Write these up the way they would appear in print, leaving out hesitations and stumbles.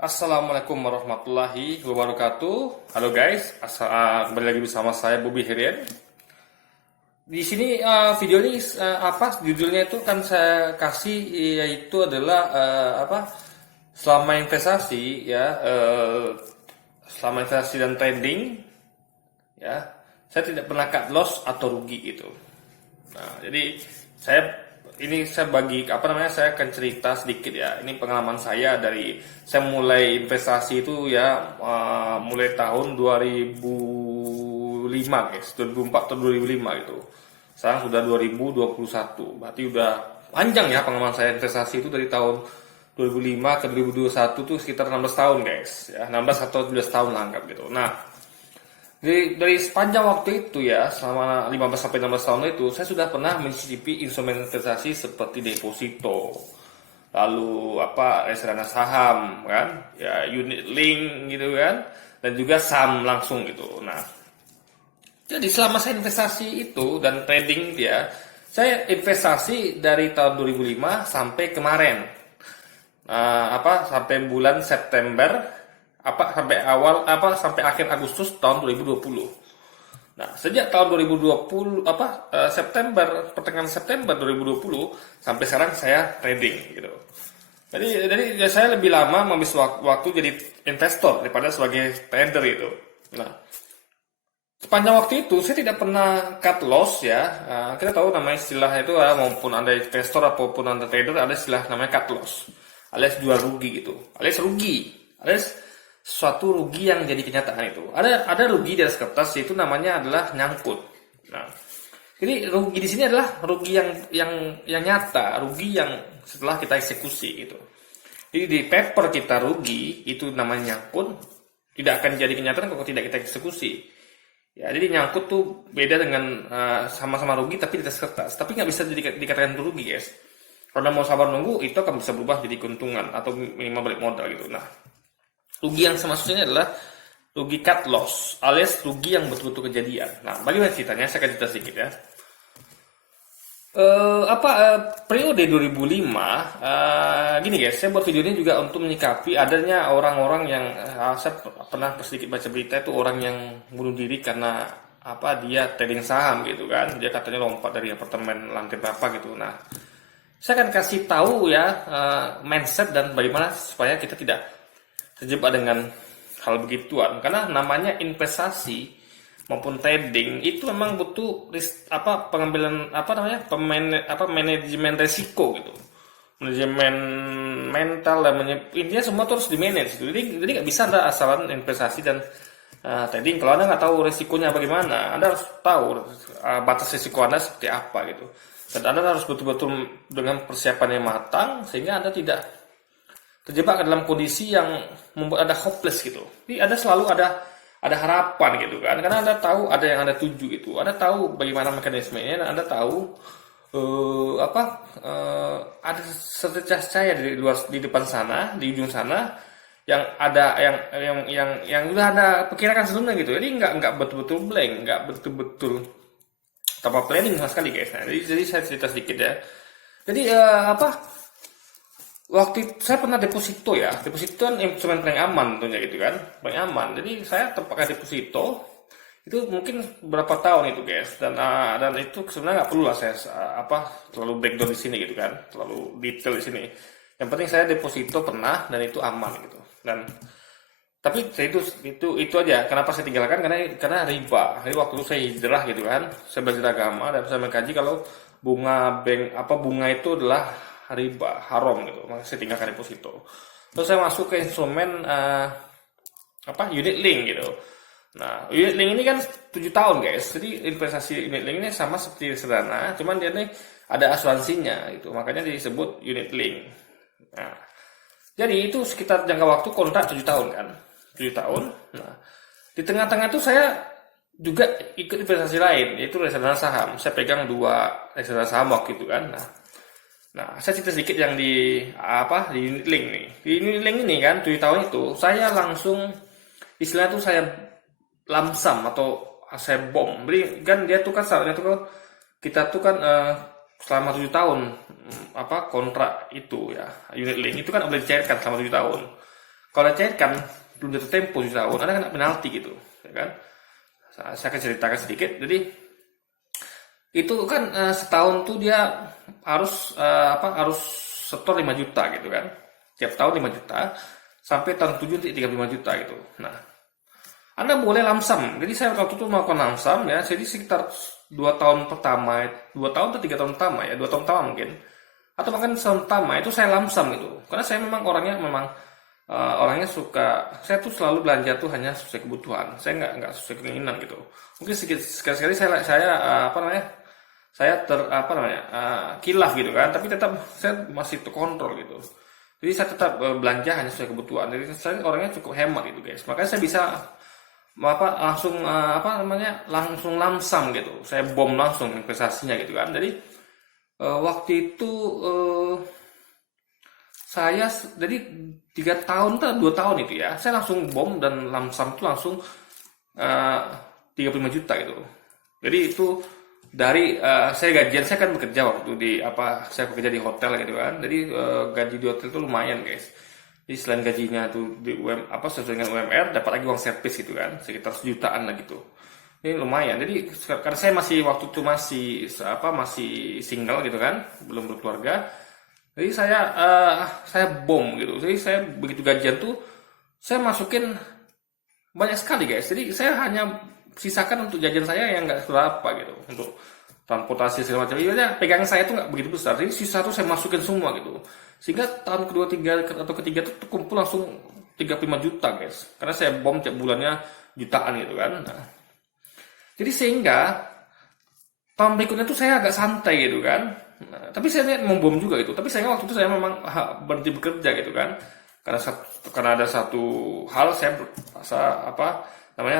Assalamualaikum warahmatullahi wabarakatuh. Halo guys, kembali lagi bersama saya Bobby Herian. Di sini video ini judulnya itu kan saya kasih yaitu adalah selama investasi ya selama investasi dan trading ya saya tidak pernah cut loss atau rugi gitu. Nah, jadi saya akan cerita sedikit ya. Ini pengalaman saya dari saya mulai investasi itu ya mulai tahun 2005 guys, 2004 atau 2005 gitu. Sekarang sudah 2021. Berarti udah panjang ya pengalaman saya investasi itu dari tahun 2005 ke 2021 tuh sekitar 16 tahun guys. Ya, 16 atau 17 tahun lah anggap gitu. Nah, dari sepanjang waktu itu ya, selama 15 sampai 16 tahun itu, saya sudah pernah mencicipi instrumen investasi seperti deposito, lalu reksadana saham kan, ya unit link gitu kan, dan juga saham langsung gitu. Nah, jadi selama saya investasi itu dan trading ya, saya investasi dari tahun 2005 sampai kemarin. Sampai bulan September sampai akhir Agustus tahun 2020. Nah, sejak tahun 2020 pertengahan September 2020 sampai sekarang saya trading gitu. Jadi ya saya lebih lama menghabiskan waktu jadi investor daripada sebagai trader itu. Nah, sepanjang waktu itu saya tidak pernah cut loss ya. Kita tahu namanya istilah itu maupun Anda investor ataupun Anda trader ada istilah namanya cut loss. Alias jual rugi gitu. Alias rugi. Alias suatu rugi yang jadi kenyataan itu. Ada rugi di atas kertas yaitu namanya adalah nyangkut. Nah, jadi rugi di sini adalah rugi yang nyata, rugi yang setelah kita eksekusi gitu. Jadi di paper kita rugi itu namanya nyangkut, tidak akan jadi kenyataan kalau tidak kita eksekusi. Ya, jadi nyangkut tuh beda dengan sama-sama rugi tapi di atas kertas. Tapi nggak bisa dikatakan itu rugi guys. Kalau mau sabar nunggu itu akan bisa berubah jadi keuntungan atau minimal balik modal gitu. Nah, rugi yang maksudnya adalah rugi cut loss alias rugi yang betul-betul kejadian. Nah, bagaimana ceritanya? Saya akan cerita sedikit ya. Periode 2005 gini guys, saya buat video ini juga untuk menyikapi adanya orang-orang yang saya pernah sedikit baca berita itu orang yang bunuh diri karena dia trading saham gitu kan. Dia katanya lompat dari apartemen lantai berapa gitu. Nah, saya akan kasih tahu ya mindset dan bagaimana supaya kita tidak terjebak dengan hal begituan, karena namanya investasi maupun trading itu memang butuh pengambilan manajemen resiko gitu, manajemen mental dan intinya semua itu harus di manage gitu. Jadi nggak bisa Anda asalan investasi dan trading kalau Anda nggak tahu resikonya bagaimana. Anda harus tahu batas resiko Anda seperti apa gitu, dan Anda harus betul-betul dengan persiapan yang matang sehingga Anda tidak terjebak ke dalam kondisi yang membuat Anda hopeless gitu. Jadi selalu ada harapan gitu kan, karena Anda tahu ada yang Anda tuju gitu. Anda tahu bagaimana mekanismenya, Anda tahu ada secercah cahaya di depan sana, di ujung sana yang ada yang udah Anda perkirakan sebelumnya gitu. Jadi nggak betul-betul blank, nggak betul-betul tanpa planning sama sekali guys. Nah, jadi saya cerita sedikit ya. Jadi waktu saya pernah deposito ya. Deposito kan instrumen paling aman tentunya gitu kan, paling aman. Jadi saya pakai deposito itu mungkin berapa tahun itu guys, dan itu sebenarnya nggak perlu lah saya terlalu breakdown di sini gitu kan, terlalu detail di sini. Yang penting saya deposito pernah dan itu aman gitu. Dan tapi itu aja. Kenapa saya tinggalkan? Karena riba. Jadi waktu itu saya hijrah gitu kan, saya belajar agama dan saya mengkaji kalau bunga itu adalah riba, haram gitu. Maka saya tinggalkan deposito. Terus saya masuk ke instrumen unit link gitu. Nah, unit link ini kan 7 tahun guys. Jadi investasi unit link ini sama seperti reksadana, cuman dia ini ada asuransinya gitu. Makanya disebut unit link. Nah, jadi itu sekitar jangka waktu kontrak 7 tahun kan. 7 tahun. Nah, di tengah-tengah itu saya juga ikut investasi lain, yaitu reksadana saham. Saya pegang 2 reksadana saham waktu itu kan. Nah, saya cerita sedikit yang di unit link nih. Di unit link ini kan 7 tahun itu saya langsung istilahnya tuh saya lamsam atau saya bom. Jadi kan dia tuh kan saatnya tuh kita tuh kan selama 7 tahun kontrak itu ya unit link itu kan boleh dicairkan selama 7 tahun. Kalau lecet kan belum jatuh tempo 7 tahun, Anda kena penalti gitu, ya kan? Saya akan ceritakan sedikit. Jadi itu kan setahun tuh dia harus setor 5 juta gitu kan. Tiap tahun 5 juta sampai tahun 7 nanti 35 juta gitu. Nah, Anda boleh lamsam. Jadi saya waktu itu melakukan lamsam ya. Jadi sekitar 2 tahun pertama, 2 tahun atau 3 tahun pertama ya, 2 tahun pertama mungkin. Atau bahkan tahun pertama itu saya lamsam gitu. Karena saya memang orangnya suka, saya tuh selalu belanja tuh hanya sesuai kebutuhan. Saya nggak sesuai keinginan gitu. Mungkin sekali-sekali saya kilaf gitu kan, tapi tetap saya masih terkontrol gitu. Jadi saya tetap belanja hanya sesuai kebutuhan. Jadi saya orangnya cukup hemat gitu guys. Makanya saya bisa langsung lamsam gitu. Saya bom langsung investasinya gitu kan. Jadi waktu itu saya jadi 3 tahun atau 2 tahun itu ya, saya langsung bom dan lamsam itu langsung 35 juta gitu. Jadi itu dari saya gajian, saya kan bekerja waktu saya bekerja di hotel gitu kan. Jadi gaji di hotel itu lumayan guys. Jadi selain gajinya tuh di sesuai dengan UMR, dapat lagi uang servis gitu kan, sekitar sejutaan lah gitu. Ini lumayan. Jadi karena saya waktu itu masih single gitu kan, belum berkeluarga. Jadi saya bom gitu. Jadi saya begitu gajian tuh saya masukin banyak sekali guys. Jadi saya hanya sisakan untuk jajan saya yang nggak seberapa gitu, untuk transportasi segala macam. Iya, pegangan saya tuh nggak begitu besar. Jadi sisa tuh saya masukin semua gitu. Sehingga tahun kedua, ketiga tuh kumpul langsung 35 juta guys. Karena saya bom tiap bulannya jutaan gitu kan. Nah, jadi sehingga tahun berikutnya tuh saya agak santai gitu kan. Nah, tapi saya membom juga itu. Tapi saya waktu itu saya memang berhenti bekerja gitu kan. Karena ada satu hal saya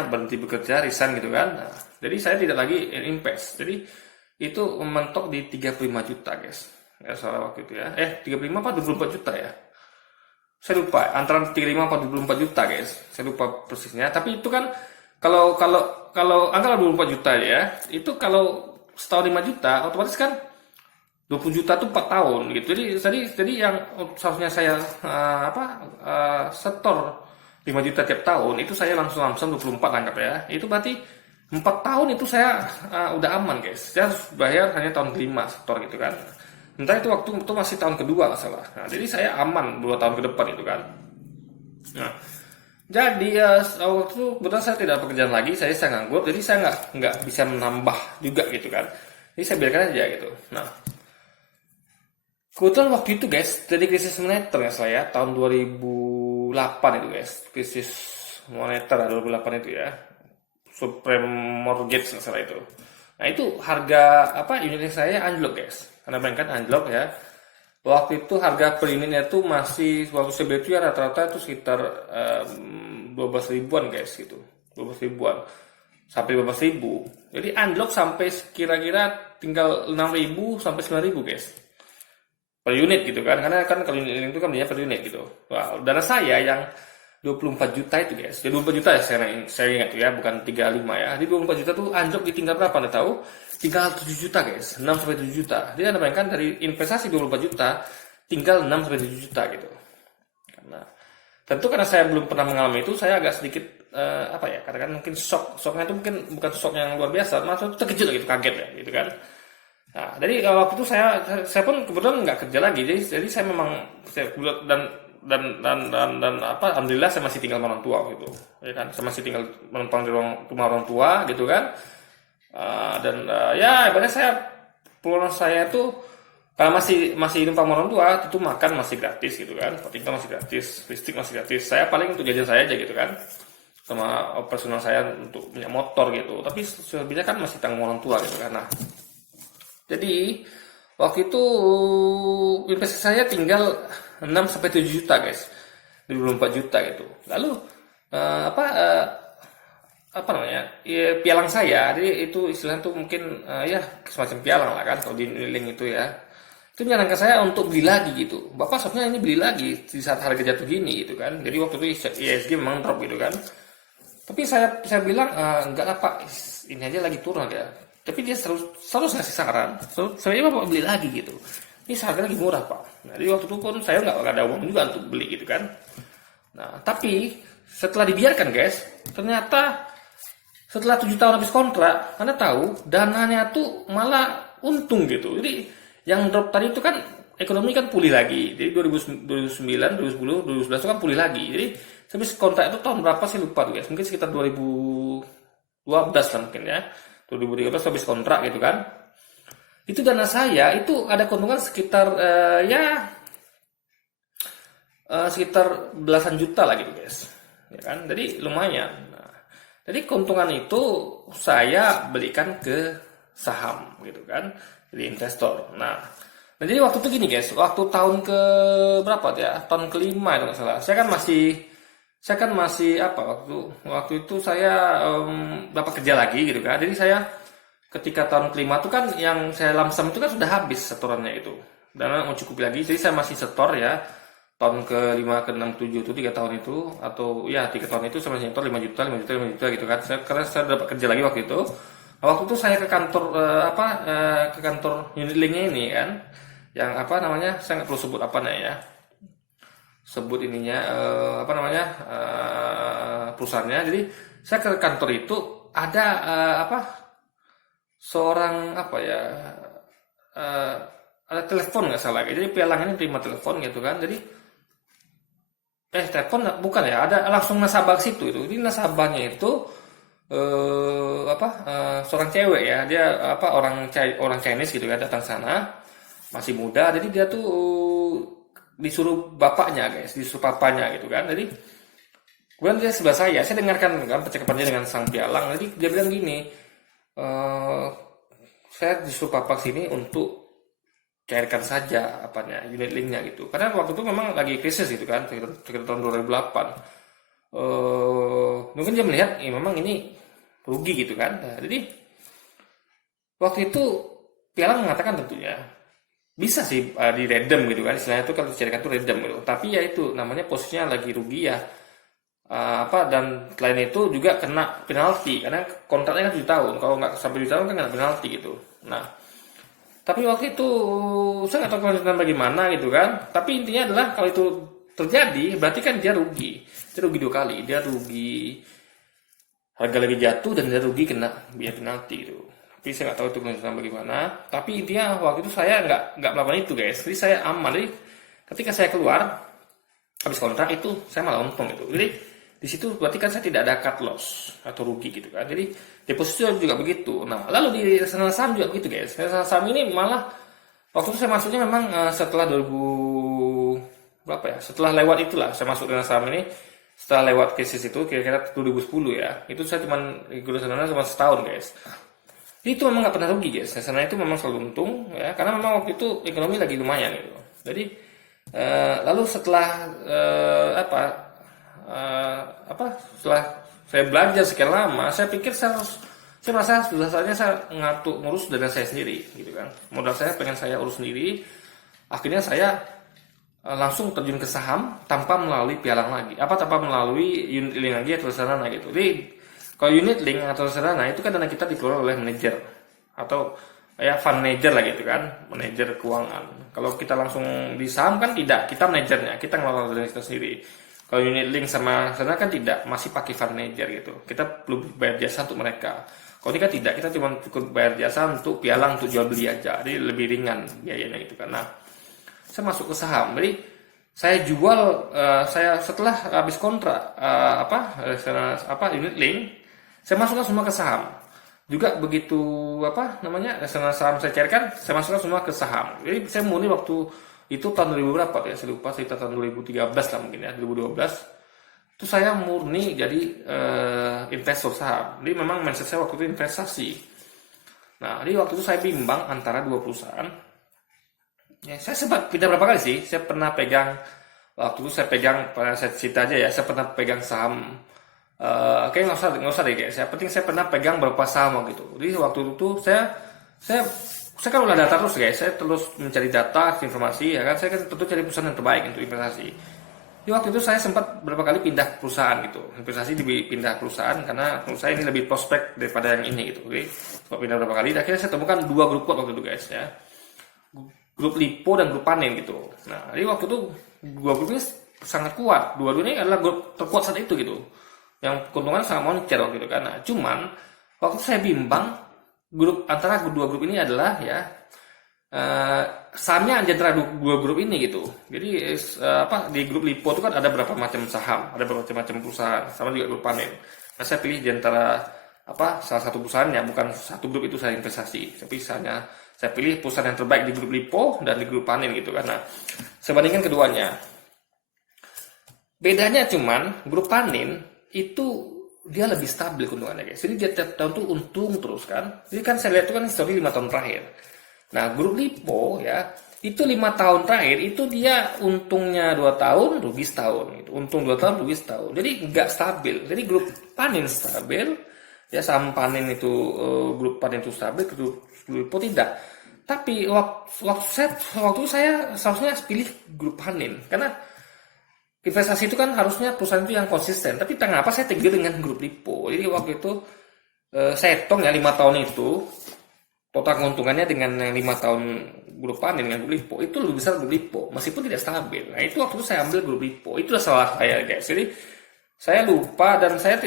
berhenti bekerja, resign gitu kan. Nah, jadi saya tidak lagi invest. Jadi itu mentok di 35 juta guys. Ya salah waktu itu ya. 35 apa 24 juta ya. Saya lupa antara 35 atau 24 juta guys. Saya lupa persisnya. Tapi itu kan kalau angka 24 juta ya, itu kalau setahun 5 juta otomatis kan 20 juta tuh 4 tahun gitu. Jadi yang seharusnya saya setor 5 juta tiap tahun, itu saya langsung 24 anggap ya. Itu berarti 4 tahun itu saya udah aman guys. Saya harus bayar hanya tahun kelima setor gitu kan. Entah itu waktu itu masih tahun kedua nggak salah. Nah, jadi saya aman 2 tahun ke depan itu kan. Nah, jadi waktu itu kebetulan saya tidak pekerjaan lagi, saya nganggur, jadi saya nggak bisa menambah juga gitu kan. Jadi saya biarkan aja gitu. Nah, kebetulan waktu itu guys, jadi krisis moneter ya saya tahun 2008 itu guys, krisis moneter 2008 itu ya, subprime mortgage nggak salah itu. Nah itu harga unitnya saya anjlok guys, karena bayangkan anjlok ya. Waktu itu harga per unitnya tuh masih waktu saya beli itu ya rata-rata itu sekitar 12 ribuan guys gitu, 12 ribuan sampai 15 ribu. Jadi anjlok sampai kira-kira tinggal 6 ribu sampai 9 ribu guys per unit gitu kan, karena kan kalau unit itu kan belinya per unit gitu. Wow, dana saya yang 24 juta itu guys, ya 24 juta ya saya ingat ya, bukan 35 ya. Jadi 24 juta tuh anjlok di tinggal berapa Anda tahu? Tinggal 7 juta guys, 6 sampai 7 juta. Jadi Anda bayangkan dari investasi 24 juta tinggal 6 sampai 7 juta gitu. Karena tentu karena saya belum pernah mengalami itu, saya agak sedikit katakan mungkin shocknya itu mungkin bukan shock yang luar biasa, maksudnya terkejut gitu, kaget ya gitu kan. Nah, jadi waktu itu saya pun kebetulan nggak kerja lagi, jadi saya memang alhamdulillah saya masih tinggal sama orang tua gitu, ya kan, saya masih tinggal menumpang di rumah orang tua gitu kan. Ibaratnya saya pengeluaran saya tuh karena masih numpang sama orang tua, itu makan masih gratis gitu kan, tinggal masih gratis, listrik masih gratis. Saya paling untuk jajan saya aja gitu kan, sama operasional saya untuk punya motor gitu. Tapi selebihnya kan masih tanggung orang tua gitu kan. Nah, jadi waktu itu investasi saya tinggal 6 sampai 7 juta guys, 24 juta gitu. Lalu pialang saya, jadi itu istilahnya tuh mungkin semacam pialang lah kan kalau di link itu ya. Itu menyarankan saya untuk beli lagi gitu. Bapak sebenarnya ini beli lagi di saat harga jatuh gini gitu kan. Jadi waktu itu ISG memang drop gitu kan. Tapi saya bilang enggak lah Pak, ini aja lagi turun ya. Tapi dia selalu ngasih saran, saya Bapak beli lagi gitu. Ini harganya lagi murah Pak. Nah, jadi waktu itu pun saya nggak ada uang juga untuk beli gitu kan. Nah, tapi setelah dibiarkan guys, ternyata setelah 7 tahun habis kontrak, Anda tahu dananya tuh malah untung gitu. Jadi yang drop tadi itu kan ekonomi kan pulih lagi. Jadi 2009, 2010, 2011 itu kan pulih lagi. Jadi habis kontrak itu tahun berapa sih lupa tuh guys. Mungkin sekitar 2012 lah mungkin ya. 2013 habis kontrak gitu kan. Itu dana saya itu ada keuntungan sekitar sekitar belasan juta lah gitu guys. Ya kan? Jadi lumayan. Nah, jadi keuntungan itu saya belikan ke saham gitu kan. Jadi investor. Nah, jadi waktu itu gini guys, waktu tahun ke berapa ya? Tahun kelima itu nggak salah. Saya kan masih apa waktu itu saya dapat kerja lagi gitu kan. Jadi saya ketika tahun kelima itu kan yang saya lamsam itu kan sudah habis setorannya itu. Dana mau cukupi lagi. Jadi saya masih setor ya. Tahun ke-5, ke-6, 7 itu 3 tahun itu atau ya 3 tahun itu saya masih setor 5 juta, 5 juta, 5 juta gitu kan. Karena saya dapat kerja lagi waktu itu. Nah, waktu itu saya ke kantor ke kantor unit linknya ini kan. Yang apa namanya? Saya nggak perlu sebut apa namanya ya. Sebut ininya perusahaannya. Jadi saya ke kantor itu ada seorang ada telepon nggak salah, jadi pialang ini terima telepon gitu kan. Jadi telepon bukan ya, ada langsung nasabah ke situ itu. Jadi nasabahnya itu seorang cewek ya, dia orang Chinese gitu kan, datang sana masih muda. Jadi dia tuh disuruh bapaknya guys, disuruh papanya gitu kan. Jadi kemudian dia sebelah saya dengarkan kan percakapannya dengan sang pialang. Jadi dia bilang gini, saya disuruh papa sini untuk cairkan saja unit linknya gitu. Karena waktu itu memang lagi krisis gitu kan, sekitar tahun 2008. Mungkin dia melihat memang ini rugi gitu kan. Nah, jadi waktu itu pialang mengatakan tentunya bisa sih di redem gitu kan, istilahnya itu kalau dicairkan itu redem gitu. Tapi ya itu namanya posisinya lagi rugi ya. Dan selain itu juga kena penalti karena kontraknya kan 7 tahun. Kalau nggak sampai 7 tahun kan kena penalti gitu. Nah, tapi waktu itu saya nggak tahu kelanjutan bagaimana gitu kan. Tapi intinya adalah kalau itu terjadi berarti kan dia rugi. Dia rugi 2 kali. Dia rugi harga lagi jatuh dan dia rugi kena biaya penalti gitu. Tapi saya nggak tahu itu kelanjutan bagaimana. Tapi intinya waktu itu saya nggak melakukan itu guys. Jadi saya aman. Jadi ketika saya keluar habis kontrak itu saya malah untung gitu. Jadi di situ berarti kan saya tidak ada cut loss atau rugi gitu kan. Jadi deposito juga begitu. Nah, lalu di reksadana saham juga begitu guys. Reksadana saham ini malah waktu itu saya masuknya memang setelah 2000 berapa ya? Setelah lewat itulah saya masuk reksadana saham ini. Setelah lewat krisis itu kira-kira 2010 ya. Itu saya ikut reksadana cuma setahun guys. Itu memang nggak pernah rugi guys. Reksadana itu memang selalu untung ya, karena memang waktu itu ekonomi lagi lumayan gitu. Jadi lalu setelah setelah saya belajar sekian lama, saya pikir saya merasa sudah saatnya saya ngurus dana saya sendiri gitu kan. Modal saya pengen saya urus sendiri. Akhirnya saya langsung terjun ke saham tanpa melalui pialang lagi. Tanpa melalui unit link lagi atau reksadana gitu. Jadi kalau unit link atau reksadana itu kan dana kita dikelola oleh manajer atau ya fund manager lah gitu kan, manajer keuangan. Kalau kita langsung di saham kan tidak, kita manajernya, kita ngelola dana kita sendiri. Kalau unit link sama sana kan tidak, masih pakai fund manager gitu. Kita perlu bayar jasa untuk mereka. Kalau ini kan tidak, kita cuma cukup bayar jasa untuk pialang, untuk jual beli aja. Jadi lebih ringan biayanya gitu kan. Nah, saya masuk ke saham. Jadi saya jual, saya setelah habis kontrak unit link, saya masukkan semua ke saham. Juga begitu reksadana saham saya cairkan, saya masukkan semua ke saham. Jadi saya murni waktu itu tahun 2000 berapa ya, saya lupa, sekitar tahun 2013 lah mungkin ya, 2012 itu saya murni jadi investor saham. Jadi memang mindset saya waktu itu investasi. Nah, jadi waktu itu saya bimbang antara 2 perusahaan ya. Saya sempat pindah berapa kali sih, saya pernah pegang waktu itu, saya cerita aja ya, saya pernah pegang saham kayaknya nggak usah deh guys, saya penting saya pernah pegang beberapa saham gitu. Jadi waktu itu saya kan udah data terus guys, saya terus mencari data, informasi ya kan, saya kan tentu cari perusahaan yang terbaik untuk investasi. Di waktu itu saya sempat beberapa kali pindah perusahaan gitu, investasi pindah perusahaan karena menurut saya ini lebih prospek daripada yang ini gitu. Oke, sempat pindah beberapa kali, akhirnya saya temukan 2 grup quote waktu itu guys ya, grup LIPO dan grup Panin gitu. Nah, jadi waktu itu 2 grup ini sangat kuat. Dua-duanya adalah grup terkuat saat itu gitu. Yang keuntungan sangat moncer gitu kan. Nah, cuman waktu saya bimbang grup antara dua grup ini adalah ya sahamnya antara dua grup ini gitu. Jadi di grup Lipo itu kan ada berapa macam saham, ada berapa macam perusahaan, sama juga grup Panin. Nah, saya pilih di antara salah satu perusahaannya, bukan satu grup itu saya investasi, tapi saya pilih perusahaan yang terbaik di grup Lipo dan di grup Panin gitu kan. Nah, saya bandingkan keduanya. Bedanya cuman grup Panin itu dia lebih stabil keuntungannya guys. Jadi dia tiap tahun tuh untung terus kan. Jadi kan saya lihat itu kan histori 5 tahun terakhir. Nah, grup Lipo ya, itu 5 tahun terakhir itu dia untungnya 2 tahun, rugi setahun gitu. Untung 2 tahun, rugi setahun. Jadi nggak stabil. Jadi grup Panin stabil, ya saham Panin itu grup Panin itu stabil, grup Lipo tidak. Tapi waktu saya seharusnya pilih grup Panin karena investasi itu kan harusnya perusahaan itu yang konsisten. Tapi kenapa saya tegar dengan grup Lipo? Jadi waktu itu saya hitung ya 5 tahun itu total keuntungannya dengan yang 5 tahun grup Panin dengan grup Lipo itu lebih besar grup Lipo meskipun tidak stabil. Nah, itu waktu itu saya ambil grup Lipo. Itu salah saya guys. Jadi saya lupa dan saya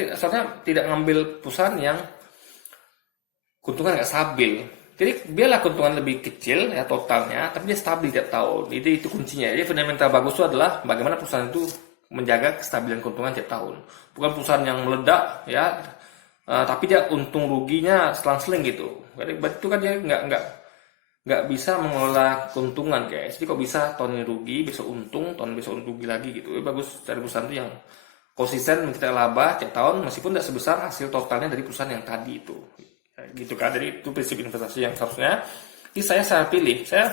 tidak ngambil perusahaan yang keuntungan nggak stabil. Jadi biarlah keuntungan lebih kecil ya totalnya, tapi dia stabil tiap tahun. Itu kuncinya. Jadi fundamental bagus itu adalah bagaimana perusahaan itu menjaga kestabilan keuntungan tiap tahun. Bukan perusahaan yang meledak ya, tapi dia untung ruginya selang-seling gitu. Jadi itu kan dia nggak bisa mengelola keuntungan guys. Jadi kok bisa tahun ini rugi, besok untung, tahun besok rugi lagi gitu. Jadi bagus cari perusahaan itu yang konsisten mencetak laba tiap tahun meskipun tidak sebesar hasil totalnya dari perusahaan yang tadi itu. Gitu kan. Jadi itu prinsip investasi yang seharusnya saya pilih. Saya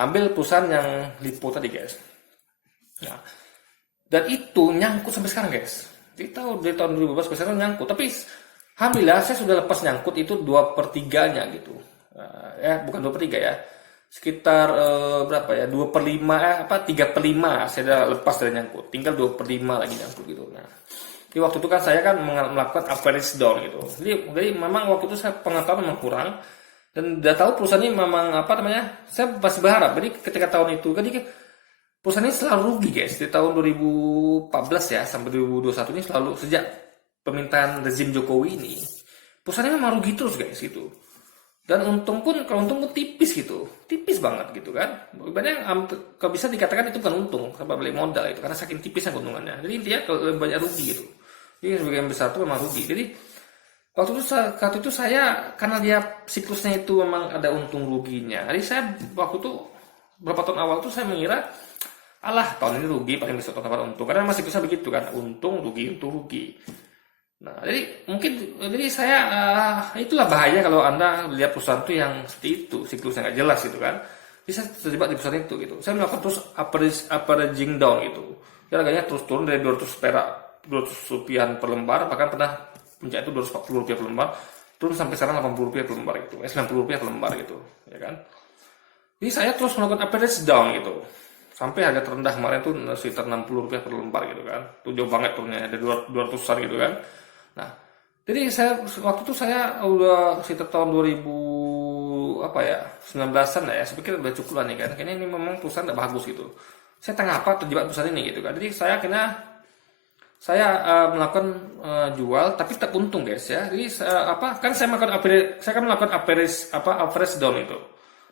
ambil perusahaan yang Lipo tadi guys. Nah, dan itu nyangkut sampai sekarang guys. Dari tahun 2012 sampai sekarang nyangkut. Tapi alhamdulillah saya sudah lepas nyangkut itu 2/3-nya gitu. Bukan 2/3 ya. Sekitar berapa ya? 2/5 3/5 saya sudah lepas dari nyangkut. Tinggal 2/5 lagi nyangkut gitu. Nah, di waktu itu kan saya kan melakukan average down gitu. Jadi memang waktu itu saya pengetahuan memang kurang dan udah tahu perusahaan ini memang saya masih berharap. Jadi ketika tahun itu jadi perusahaan ini selalu rugi guys. Di tahun 2014 ya sampai 2021 ini selalu sejak pemerintahan rezim Jokowi ini perusahaan ini memang rugi terus guys gitu. Dan kalau untung pun tipis gitu, tipis banget gitu kan. Ibaratnya kalau bisa dikatakan itu bukan untung, sampai balik modal itu karena saking tipisnya keuntungannya. Jadi intinya kalau banyak rugi gitu. Jadi sebagian besar itu memang rugi. Jadi waktu itu saya karena dia siklusnya itu memang ada untung ruginya. Jadi saya waktu itu beberapa tahun awal itu saya mengira tahun ini rugi paling besok tahun depan untung. Karena masih bisa begitu kan, untung rugi. Nah, jadi saya itulah bahaya kalau Anda lihat perusahaan itu yang seperti itu, siklusnya nggak jelas gitu kan. Bisa terjebak di perusahaan itu gitu. Saya melakukan terus averaging down gitu. Ya harganya terus turun dari 200 rupiah per lembar, bahkan pernah puncak itu 240 rupiah per lembar, turun sampai sekarang 80 rupiah per lembar gitu. 90 rupiah per lembar gitu, ya kan. Jadi saya terus melakukan average down gitu. Sampai harga terendah kemarin tuh sekitar 60 rupiah per lembar gitu kan. Itu jauh banget turunnya, ada 200-an gitu kan. Nah, jadi waktu itu saya udah sekitar tahun 19-an lah ya. Saya pikir udah cukup lah nih kan. Kayaknya ini memang perusahaan tidak bagus gitu. Saya terjebak perusahaan ini gitu kan. Jadi saya melakukan jual tapi tetap untung guys ya. Jadi saya kan melakukan average down itu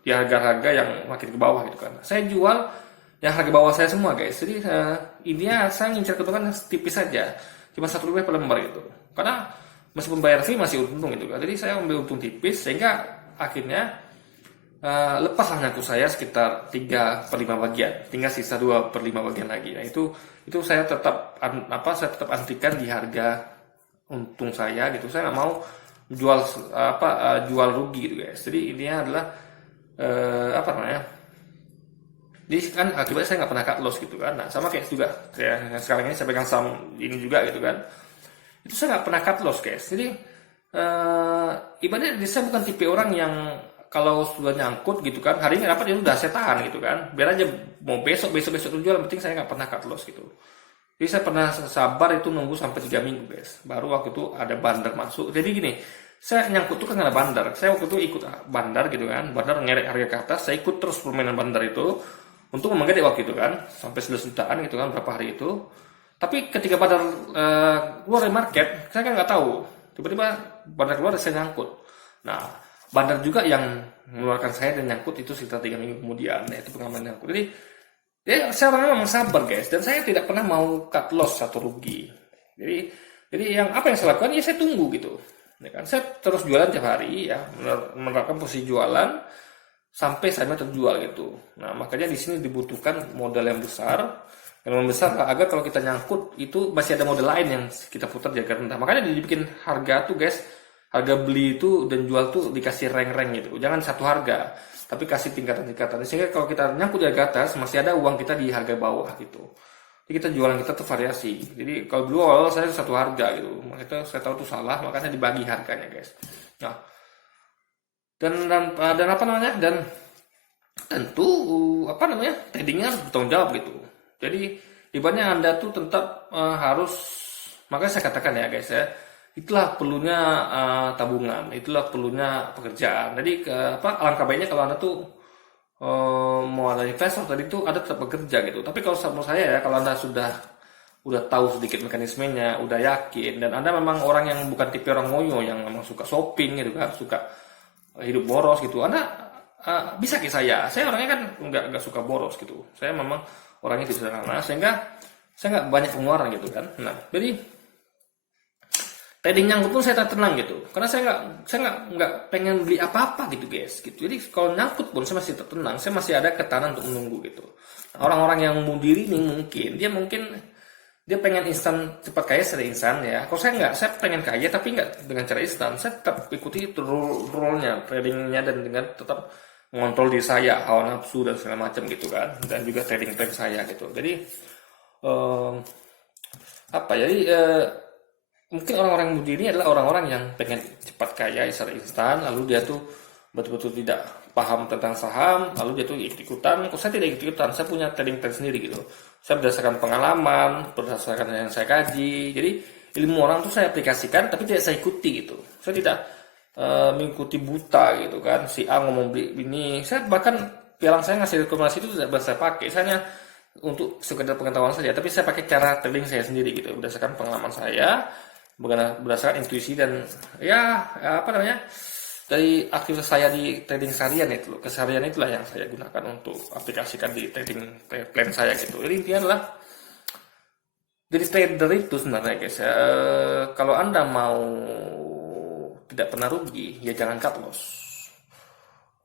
di harga-harga yang makin ke bawah gitu kan. Saya jual yang harga bawah saya semua guys. Jadi intinya saya ngincar keuntungan tipis saja, cuma 1 rupiah per lembar gitu. Karena meskipun bayar fee masih untung gitu kan. Jadi saya ambil untung tipis sehingga akhirnya lepaslah nyangkut saya sekitar 3/5 bagian, tinggal sisa 2/5 bagian lagi. Nah itu saya tetap antikan di harga untung saya gitu. Saya nggak mau jual rugi gitu guys. Jadi intinya adalah jadi kan akibatnya saya nggak pernah cut loss gitu kan. Nah sama kayak juga kayak sekarang ini saya pegang saham ini juga gitu kan. Itu saya nggak pernah cut loss guys. Jadi ibaratnya saya bukan tipe orang yang kalau sudah nyangkut gitu kan, hari ini dapat ya udah saya tahan gitu kan. Biar aja mau besok jual, yang penting saya nggak pernah cut loss gitu. Jadi saya pernah sabar itu nunggu sampai 3 minggu guys. Baru waktu itu ada bandar masuk. Jadi gini, saya nyangkut tuh kan ada bandar. Saya waktu itu ikut bandar gitu kan. Bandar ngerek harga ke atas, saya ikut terus permainan bandar itu. Untung memang gede waktu itu kan, sampai 11 jutaan gitu kan berapa hari itu. Tapi ketika Bandar keluar dari market, saya kan nggak tahu. Tiba-tiba Bandar keluar, saya nyangkut. Nah, Bandar juga yang mengeluarkan saya dan nyangkut itu sekitar 3 minggu kemudian. Nah, itu pengalaman nyangkut. Jadi, ya saya orangnya memang sabar guys, dan saya tidak pernah mau cut loss atau rugi. Jadi yang apa yang saya lakukan, ya saya tunggu gitu. Ya kan? Saya terus jualan tiap hari, ya menerapkan posisi jualan sampai saya terjual gitu. Nah, makanya di sini dibutuhkan modal yang besar. Yang membesar agar kalau kita nyangkut itu masih ada modal lain yang kita putar di harga rendah. Makanya dibikin harga tuh guys, harga beli itu dan jual tuh dikasih rank-rank gitu. Jangan satu harga, tapi kasih tingkatan-tingkatan. Sehingga kalau kita nyangkut di harga atas, masih ada uang kita di harga bawah gitu. Jadi kita jualan kita tuh variasi. Jadi kalau dulu awal saya satu harga gitu. Makanya saya tahu itu salah, makanya dibagi harganya guys. Nah, dan apa namanya? Dan tentu apa namanya? Tradingnya harus bertanggung jawab gitu. Jadi ibaratnya Anda tuh tetap harus, makanya saya katakan ya guys ya, itulah perlunya tabungan, itulah perlunya pekerjaan. Jadi alangkah baiknya kalau Anda tuh mau ada investor tadi itu ada tetap bekerja gitu. Tapi kalau menurut saya ya, kalau Anda udah tahu sedikit mekanismenya, udah yakin, dan Anda memang orang yang bukan tipe orang ngoyo yang memang suka shopping gitu kan, suka hidup boros gitu, Anda bisa kayak saya orangnya kan nggak suka boros gitu. Saya memang orangnya tidak sederhana, sehingga saya nggak banyak pengeluaran gitu kan. Nah, jadi trading nyangkut pun saya tenang gitu, karena saya nggak pengen beli apa-apa gitu guys gitu. Jadi kalau nyangkut pun saya masih tenang, saya masih ada ketahanan untuk menunggu gitu. Nah, orang-orang yang mau diri ini mungkin dia pengen instan cepat kaya secara instan ya. Kalau saya nggak, saya pengen kaya tapi nggak dengan cara instan. Saya tetap ikuti rule-nya, tradingnya, dan dengan tetap mengontrol diri saya, hawa nafsu dan segala macam gitu kan, dan juga trading plan saya gitu. Jadi mungkin orang-orang yang ini adalah orang-orang yang pengen cepat kaya secara instan, lalu dia tuh betul-betul tidak paham tentang saham, lalu dia tuh ikut-ikutan. Kalau saya tidak ikut-ikutan, saya punya trading plan sendiri gitu. Saya berdasarkan pengalaman, berdasarkan yang saya kaji. Jadi ilmu orang tuh saya aplikasikan, tapi tidak saya ikuti gitu. Saya tidak mengikuti buta gitu kan, si A ngomong beli ini, saya bahkan pialang saya ngasih rekomendasi itu tidak saya pakai, saya hanya untuk sekedar pengetahuan saja, tapi saya pakai cara trading saya sendiri gitu, berdasarkan pengalaman saya, berdasarkan intuisi, dan dari aktivitas saya di trading seharian itu, keseharian itulah yang saya gunakan untuk aplikasikan di trading plan saya gitu. Jadi intinya adalah jadi trader itu sebenarnya guys ya, kalau Anda mau tidak pernah rugi, ya jangan cut loss.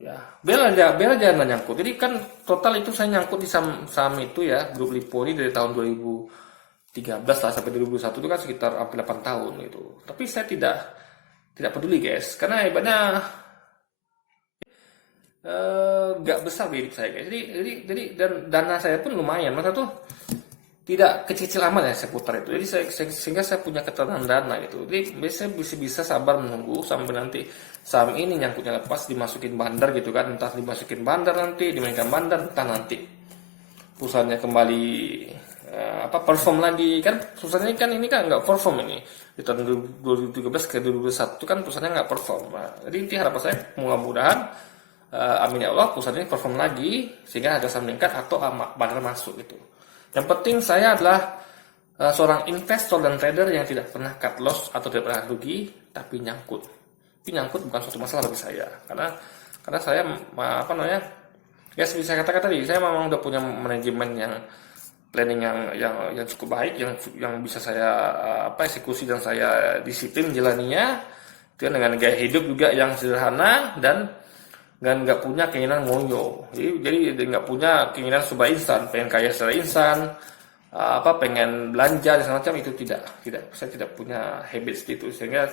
Ya, bela jangan nyangkut. Jadi kan total itu saya nyangkut di saham itu ya, grup Lipo ini dari tahun 2013 lah sampai 2021 itu kan sekitar hampir 8 tahun gitu. Tapi saya tidak peduli guys, karena hebatnya nggak besar hidup saya guys. Jadi dan dana saya pun lumayan, maka tuh tidak kecil-kecil amat ya saya putar itu. Jadi sehingga saya punya ketenangan dana gitu. Jadi saya bisa sabar menunggu sampai nanti saham ini nyangkutnya lepas, dimasukin bandar gitu kan. Entah dimasukin bandar nanti, dimainkan bandar, entah nanti perusahaannya kembali perform lagi kan. Perusahaannya kan ini kan nggak perform ini. Di tahun 2013 ke 2021 kan perusahaannya nggak perform. Nah, jadi inti harapan saya mudah-mudahan amin ya Allah perusahaannya perform lagi sehingga harga saham meningkat atau bandar masuk gitu. Yang penting saya adalah seorang investor dan trader yang tidak pernah cut loss atau tidak pernah rugi, tapi nyangkut. Tapi nyangkut bukan suatu masalah bagi saya, karena saya ya seperti saya katakan tadi, saya memang udah punya manajemen yang planning yang cukup baik, yang bisa saya eksekusi dan saya disiplin jalaninya, dengan gaya hidup juga yang sederhana dan nggak punya keinginan ngoyo. Jadi nggak punya keinginan serba instan, pengen kaya secara instan, pengen belanja dan semacam itu tidak. Saya tidak punya habits itu, sehingga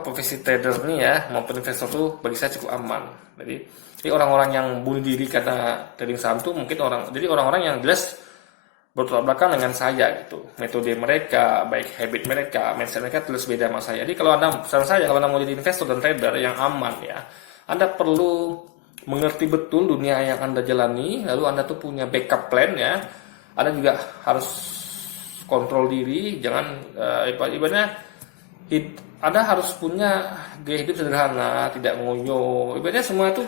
profesi trader ini ya maupun investor tuh bagi saya cukup aman. Jadi orang-orang yang bunuh diri karena trading saham tuh mungkin orang-orang yang jelas bertolak belakang dengan saya gitu. Metode mereka, baik habit mereka, mindset mereka terus beda sama saya. Jadi kalau Anda mau jadi investor dan trader yang aman ya, Anda perlu mengerti betul dunia yang Anda jalani, lalu Anda tuh punya backup plan ya. Anda juga harus kontrol diri, jangan ibaratnya Anda harus punya gaya hidup sederhana, tidak ngoyo. Ibaratnya semua itu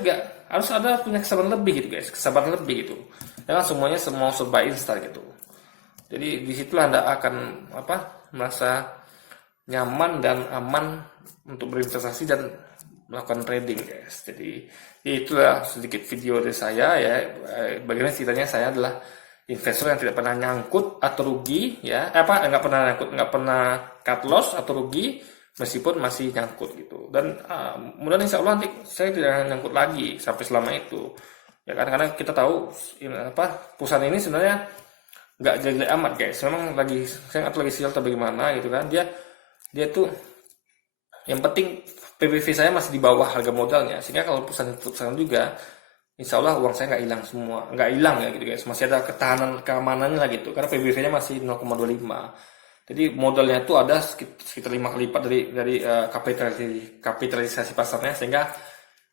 harus ada punya kesabaran lebih gitu guys, kesabaran lebih gitu. Jangan semuanya semua serba instan gitu. Jadi disitulah Anda akan merasa nyaman dan aman untuk berinvestasi dan melakukan trading guys. Jadi itulah sedikit video dari saya ya. Bagaimana ceritanya saya adalah investor yang tidak pernah nyangkut atau rugi ya. Nggak pernah nyangkut, nggak pernah cut loss atau rugi meskipun masih nyangkut gitu. Dan mudah-mudahan insya Allah nanti saya tidak nyangkut lagi sampai selama itu. Ya kan, karena kita tahu perusahaan ini sebenarnya nggak jelek amat guys. Memang saya nggak tahu lagi sial atau bagaimana gitu kan. Dia tuh yang penting PBV saya masih di bawah harga modalnya, sehingga kalau perusahaan itu juga, insya Allah uang saya nggak hilang semua, nggak hilang ya gitu guys, masih ada ketahanan keamanannya lah gitu, karena PBV-nya masih 0,25. Jadi modalnya itu ada sekitar 5 kali lipat dari kapitalisasi pasarnya, sehingga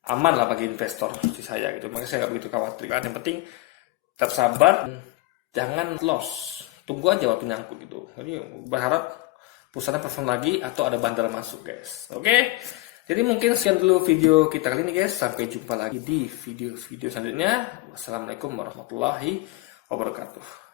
aman lah bagi investor seperti saya gitu. Makanya saya nggak begitu khawatir kan. Yang penting tetap sabar, jangan loss, tunggu aja waktu nyangkut gitu. Jadi berharap perusahaan perform lagi atau ada bandar masuk guys. Oke. Jadi mungkin sekian dulu video kita kali ini guys. Sampai jumpa lagi di video-video selanjutnya. Wassalamualaikum warahmatullahi wabarakatuh.